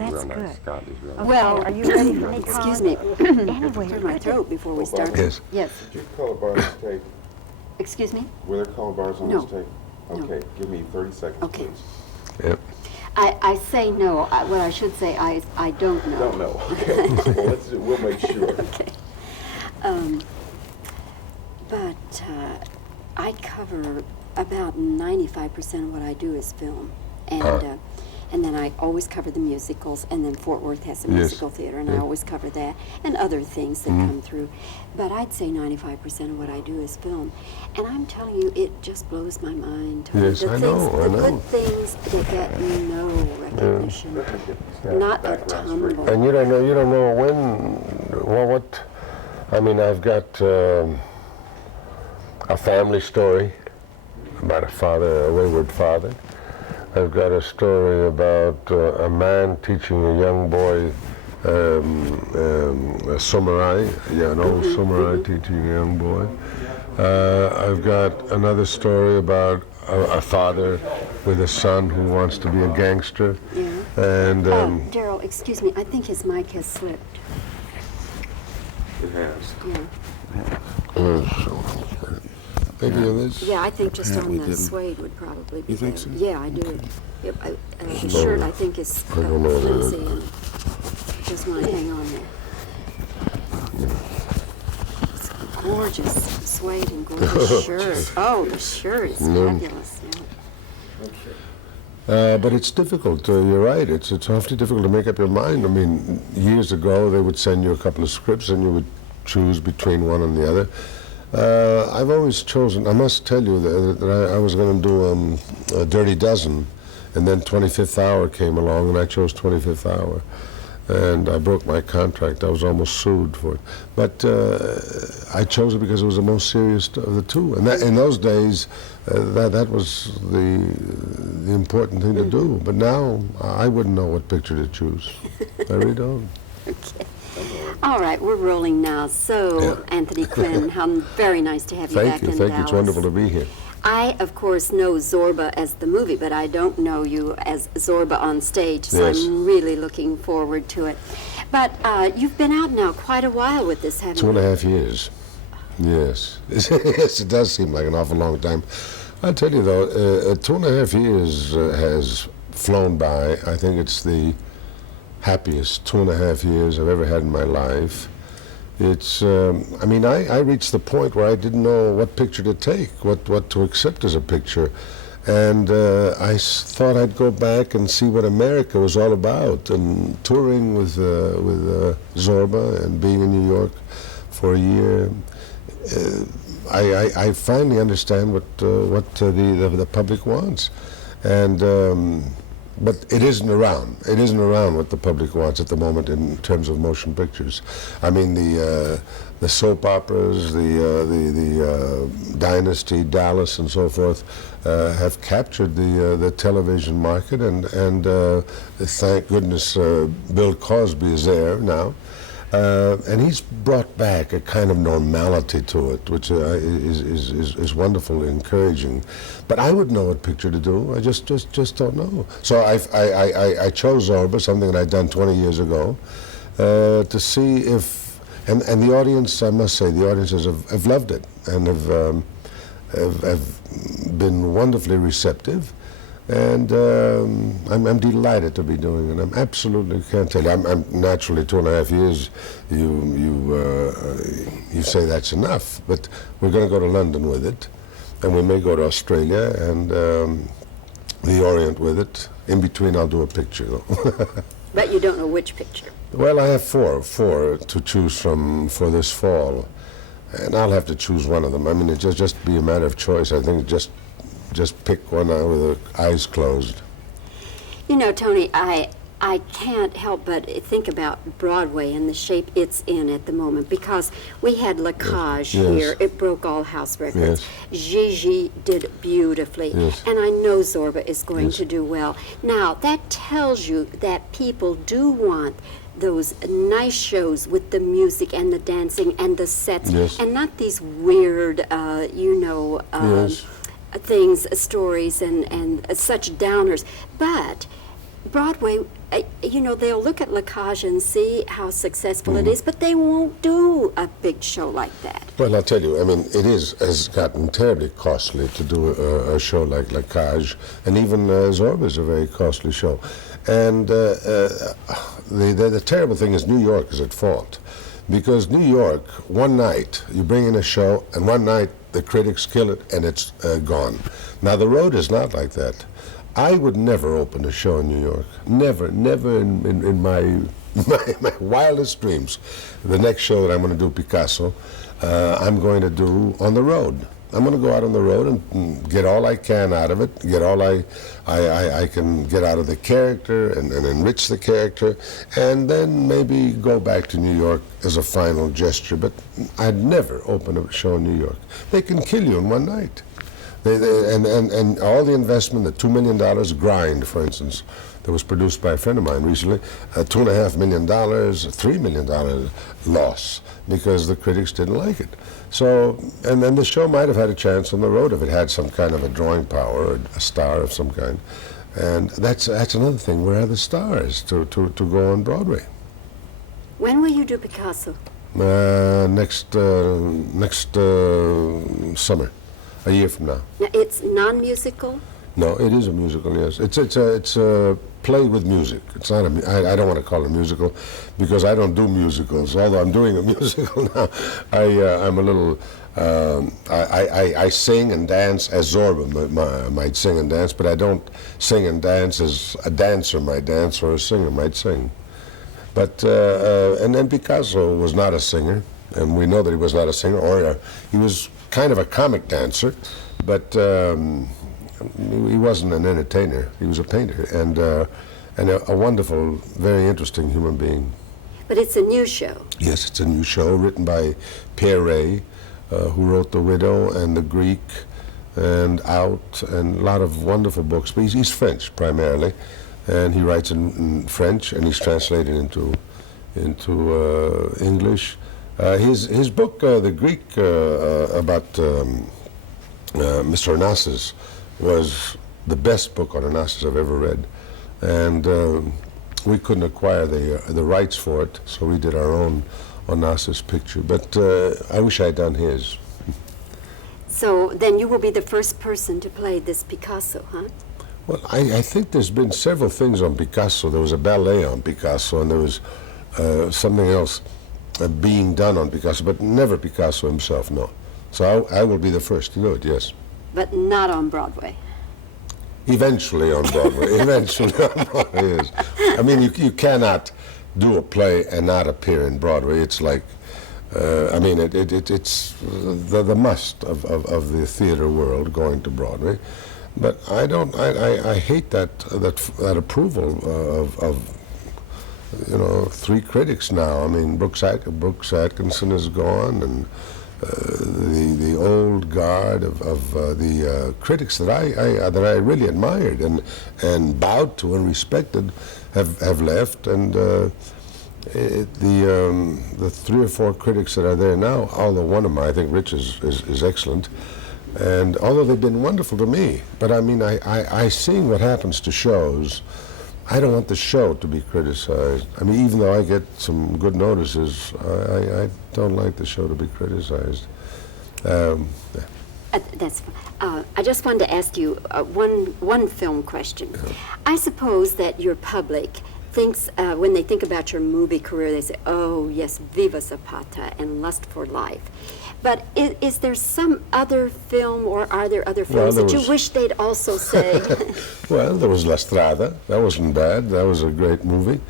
that's real good. nice. Scott is real nice. Well, are you ready for me, Excuse me. Anyway, Clear my throat before we start. Yes. Yes. Did you color bar this tape? Excuse me? Were there color bars on No. this tape? No. Okay, give me 30 seconds, Okay. please. Yep. I say no. What I should say, I don't know. Don't know. Okay. Well, we'll make sure. Okay. But I cover about 95% of what I do is film. And then I always cover the musicals, and then Fort Worth has a Yes. musical theater, and I always cover that, and other things that come through. But I'd say 95% of what I do is film. And I'm telling you, it just blows my mind. Tony. Yes, the I things, know, I the know. good things that get no recognition, not a tumble. And you don't know when, well, what, I mean, I've got a family story about a wayward father. I've got a story about a man teaching a young boy, a samurai, an old samurai teaching a young boy. I've got another story about a father with a son who wants to be a gangster. Yeah. And Daryl, excuse me, I think his mic has slipped. It has. Yeah. maybe it is. Yeah, I think just on Apparently the didn't. suede would probably be You think better. so? Yeah, I do. Yep, the shirt, I think, is don't know flimsy, and just want to hang on there. It's gorgeous suede and gorgeous shirt. Oh, the shirt is fabulous. Yeah. But it's difficult. You're right. It's awfully difficult to make up your mind. I mean, years ago they would send you a couple of scripts and you would choose between one and the other. I've always chosen. I must tell you that I was going to do a Dirty Dozen, and then 25th Hour came along, and I chose 25th Hour, and I broke my contract. I was almost sued for it, but I chose it because it was the most serious of the two. And that, in those days, that was the important thing to do. But now I wouldn't know what picture to choose. I really don't. Okay. All right, we're rolling now. So, Yeah. Anthony Quinn, how very nice to have you Thank back you. in Thank Dallas. you. It's wonderful to be here. I, of course, know Zorba as the movie, but I don't know you as Zorba on stage, so Yes. I'm really looking forward to it. But you've been out now quite a while with this, haven't you? 2.5 years. Yes. Yes, it does seem like an awful long time. I'll tell you though, 2.5 years has flown by. I think it's the happiest 2.5 years I've ever had in my life. It's, I mean, I reached the point where I didn't know what picture to take, what to accept as a picture. And thought I'd go back and see what America was all about. And touring with Zorba and being in New York for a year, I finally understand what the public wants. And but it isn't around. It isn't around what the public wants at the moment in terms of motion pictures. I mean, the soap operas, the Dynasty, Dallas, and so forth have captured the television market, and thank goodness Bill Cosby is there now. And he's brought back a kind of normality to it, which is wonderfully encouraging. But I wouldn't know what picture to do. I just don't know. So I chose Zorba, something that I'd done 20 years ago, to see if, and the audience, I must say, the audiences have loved it and have been wonderfully receptive. And I'm delighted to be doing it. I'm absolutely, can't tell you. I'm naturally 2.5 years. You say that's enough, but we're going to go to London with it, and we may go to Australia and the Orient with it. In between, I'll do a picture, though. But you don't know which picture. Well, I have four to choose from for this fall, and I'll have to choose one of them. I mean, it just be a matter of choice. I think just pick one out with the eyes closed. You know, Tony, I can't help but think about Broadway and the shape it's in at the moment, because we had La Cage Yes. here. It broke all house records. Yes. Gigi did beautifully. Yes. And I know Zorba is going Yes. to do well. Now, that tells you that people do want those nice shows with the music and the dancing and the sets, Yes. and not these weird, Yes. things, stories, and such downers. But Broadway, you know, they'll look at La Cage and see how successful it is, but they won't do a big show like that. Well, I'll tell you, I mean, has gotten terribly costly to do a show like La Cage, and even Zorba is a very costly show. And the terrible thing is New York is at fault. Because New York, one night, you bring in a show, and one night the critics kill it, and it's gone. Now, the road is not like that. I would never open a show in New York. Never in my wildest dreams. The next show that I'm going to do, Picasso, I'm going to do on the road. I'm going to go out on the road and get all I can out of it, get all I can get out of the character and enrich the character, and then maybe go back to New York as a final gesture. But I'd never open a show in New York. They can kill you in one night. And all the investment, the $2 million Grind, for instance, that was produced by a friend of mine recently, $2.5 million, $3 million loss because the critics didn't like it. So, and then the show might have had a chance on the road if it had some kind of a drawing power or a star of some kind. And that's another thing. Where are the stars to go on Broadway? When will you do Picasso? Next summer. A year from now. Now, it's non-musical? No, it is a musical, yes. It's a play with music. It's not I don't want to call it a musical because I don't do musicals, although I'm doing a musical now. I'm a little, I sing and dance as Zorba might sing and dance, but I don't sing and dance as a dancer might dance or a singer might sing. But, and then Picasso was not a singer, and we know that he was not a singer, or he was kind of a comic dancer, but he wasn't an entertainer. He was a painter and a wonderful, very interesting human being. But it's a new show. Yes, it's a new show written by Pierre Ray, who wrote The Widow and The Greek and Out and a lot of wonderful books. But he's French primarily, and he writes in French, and he's translated into English. His book, The Greek, about Mr. Onassis, was the best book on Onassis I've ever read. And we couldn't acquire the rights for it, so we did our own Onassis picture. But I wish I had done his. So then you will be the first person to play this Picasso, huh? Well, I think there's been several things on Picasso. There was a ballet on Picasso, and there was something else being done on Picasso, but never Picasso himself, no. So I will be the first to do it, yes. But not on Broadway. Eventually on Broadway. Eventually on Broadway, yes. I mean, you cannot do a play and not appear in Broadway. It's like, I mean, it's the must of the theater world, going to Broadway. But I hate that approval of you know, 3 critics now. I mean, Brooks Atkinson is gone, and the old guard of the critics that I really admired and bowed to and respected have left, and the 3 or 4 critics that are there now, although one of them, I think Rich is excellent, and although they've been wonderful to me, but I mean, I seeing what happens to shows. I don't want the show to be criticized. I mean, even though I get some good notices, I don't like the show to be criticized. That's I just wanted to ask you one film question. I suppose that your public thinks, when they think about your movie career, they say, oh, yes, Viva Zapata and Lust for Life. But is there some other film, or are there other films that you wish they'd also say? Well, there was La Strada. That wasn't bad. That was a great movie.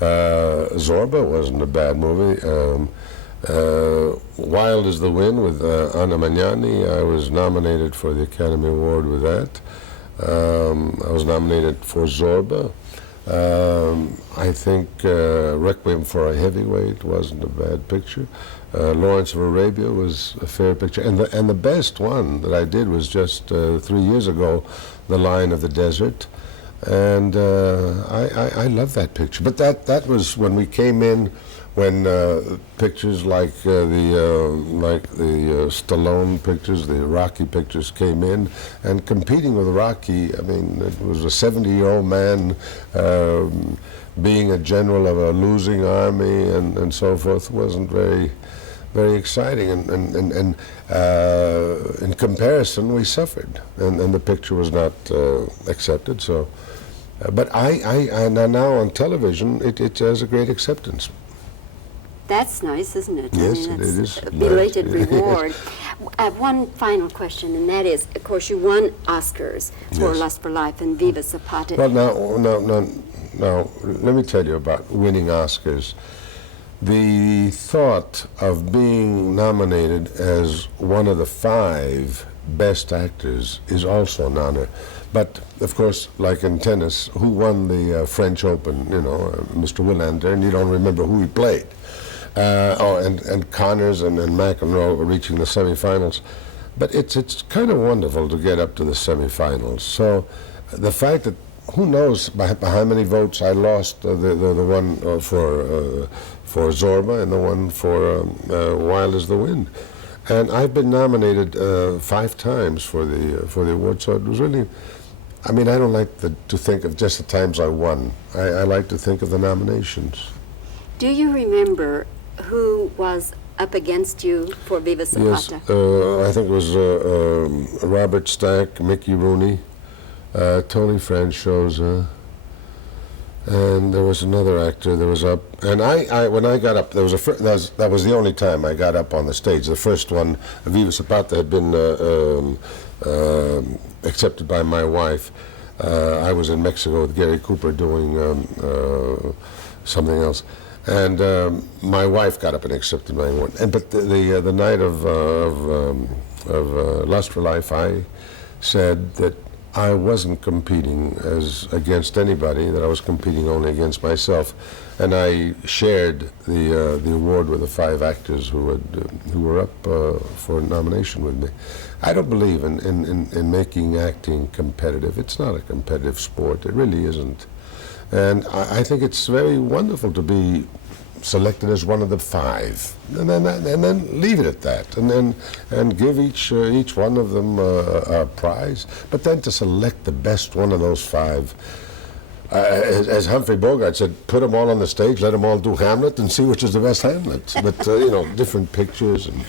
Zorba wasn't a bad movie. Wild as the Wind with Anna Magnani. I was nominated for the Academy Award with that. I was nominated for Zorba. I think Requiem for a Heavyweight wasn't a bad picture. Lawrence of Arabia was a fair picture, and the best one that I did was just 3 years ago, The Lion of the Desert, and I love that picture. But that was when we came in when pictures like the Stallone pictures, the Rocky pictures came in, and competing with Rocky, I mean, it was a 70-year-old man being a general of a losing army and so forth wasn't very exciting, and in comparison, we suffered, and the picture was not accepted. So, but I now on television, it has a great acceptance. That's nice, isn't it? Yes, I mean, it that's is a belated nice. reward. One final question, and that is, of course, you won Oscars for Yes. Lust for Life and Viva Zapata. Well, now, let me tell you about winning Oscars. The thought of being nominated as one of the 5 best actors is also an honor. But, of course, like in tennis, who won the French Open? You know, Mr. Willander, and you don't remember who he played. And Connors and McEnroe reaching the semifinals. But it's kind of wonderful to get up to the semifinals. So the fact that, who knows by how many votes I lost, the one for Zorba and the one for Wild as the Wind. And I've been nominated 5 times for the award, so it was really, I mean, I don't like to think of just the times I won. I like to think of the nominations. Do you remember who was up against you for Viva Zapata? Yes, I think it was Robert Stack, Mickey Rooney, Tony Franciosa, and there was another actor that was up. And I when I got up, there was that was the only time I got up on the stage. The first one, Viva Zapata, had been accepted by my wife. I was in Mexico with Gary Cooper doing something else. And my wife got up and accepted my award. But the night of Lust for Life, I said that I wasn't competing against anybody, that I was competing only against myself. And I shared the award with the 5 actors who were up for nomination with me. I don't believe in making acting competitive. It's not a competitive sport. It really isn't. And I think it's very wonderful to be selected as one of the 5, and then leave it at that, and give each one of them a prize. But then to select the best one of those 5, as Humphrey Bogart said, put them all on the stage, let them all do Hamlet, and see which is the best Hamlet. But you know, different pictures and.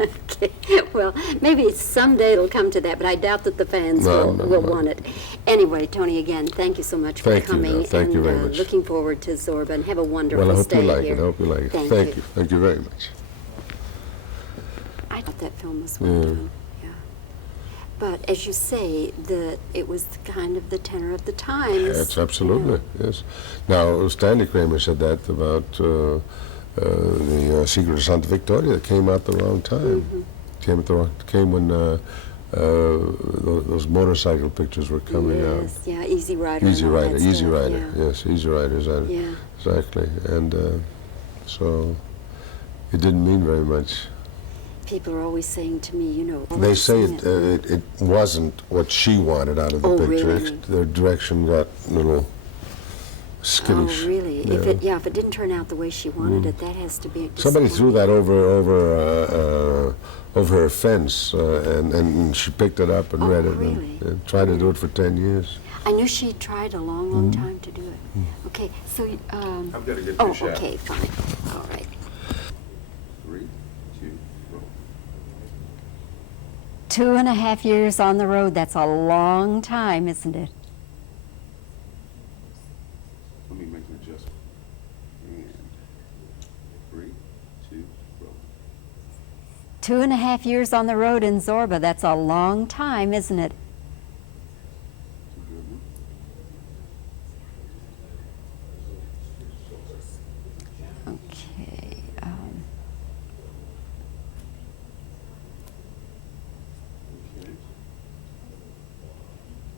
Okay. Well, maybe someday it'll come to that, but I doubt that the fans will want it. Anyway, Tony, again, thank you so much for coming. Thank you very much. Looking forward to Zorba, and have a wonderful Well, I hope stay you like here. it. I hope you like it. Thank you. Thank you very much. I thought that film was well done. Yeah. But as you say, it was kind of the tenor of the times. Yes, absolutely. Yes. Now, Stanley Kramer said that about the Secret of Santa Victoria that came out the wrong time. Came when those motorcycle pictures were coming out. Yes, yeah, Easy Rider. Easy and all Rider, that Easy stuff, Rider. yeah. Yes, Easy Rider. Yeah. Exactly. And so it didn't mean very much. People are always saying to me, you know. They say it wasn't what she wanted out of the picture. Really? The direction got a little skittish. Oh, really? Yeah. If it didn't turn out the way she wanted it, that has to be. Somebody threw that over her fence, and she picked it up and read it, really? and tried to do it for 10 years. I knew she tried a long, long time to do it. Okay, so I've got to get oh, your shot. okay, fine, all right. 3, 2, roll. 2.5 years on the road, that's a long time, isn't it? Let me make an adjustment. And 3, 2, roll. 2.5 years on the road in Zorba, that's a long time, isn't it? Too good, huh? Okay. Okay.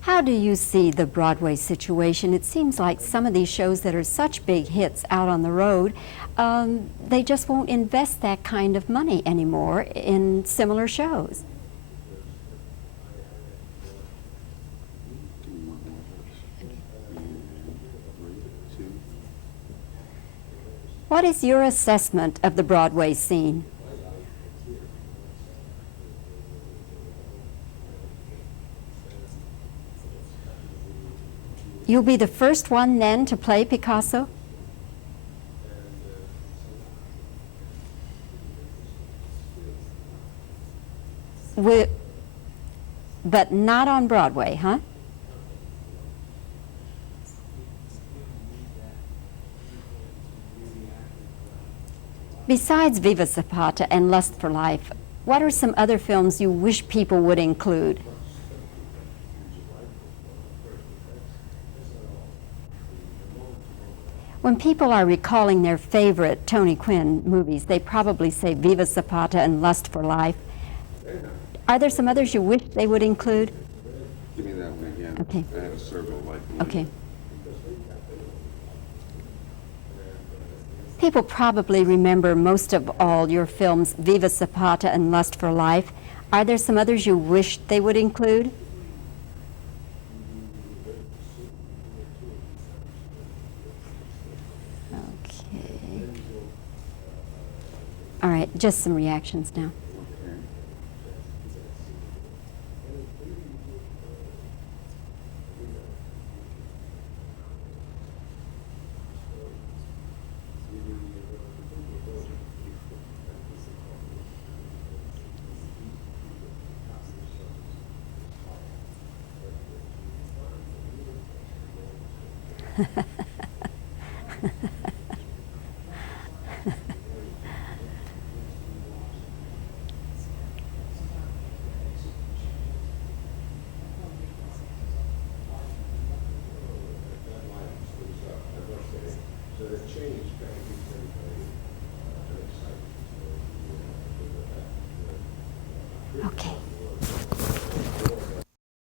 How do you see the Broadway situation? It seems like some of these shows that are such big hits out on the road, they just won't invest that kind of money anymore in similar shows. Give me one more. And 3, 2. What is your assessment of the Broadway scene? You'll be the first one then to play Picasso? But not on Broadway, huh? Besides Viva Zapata and Lust for Life, what are some other films you wish people would include? When people are recalling their favorite Tony Quinn movies, they probably say Viva Zapata and Lust for Life. Are there some others you wish they would include? Give me that one again. Okay. I had a circle like. Okay. People probably remember most of all your films Viva Zapata and Lust for Life. Are there some others you wish they would include? Okay. All right, just some reactions now.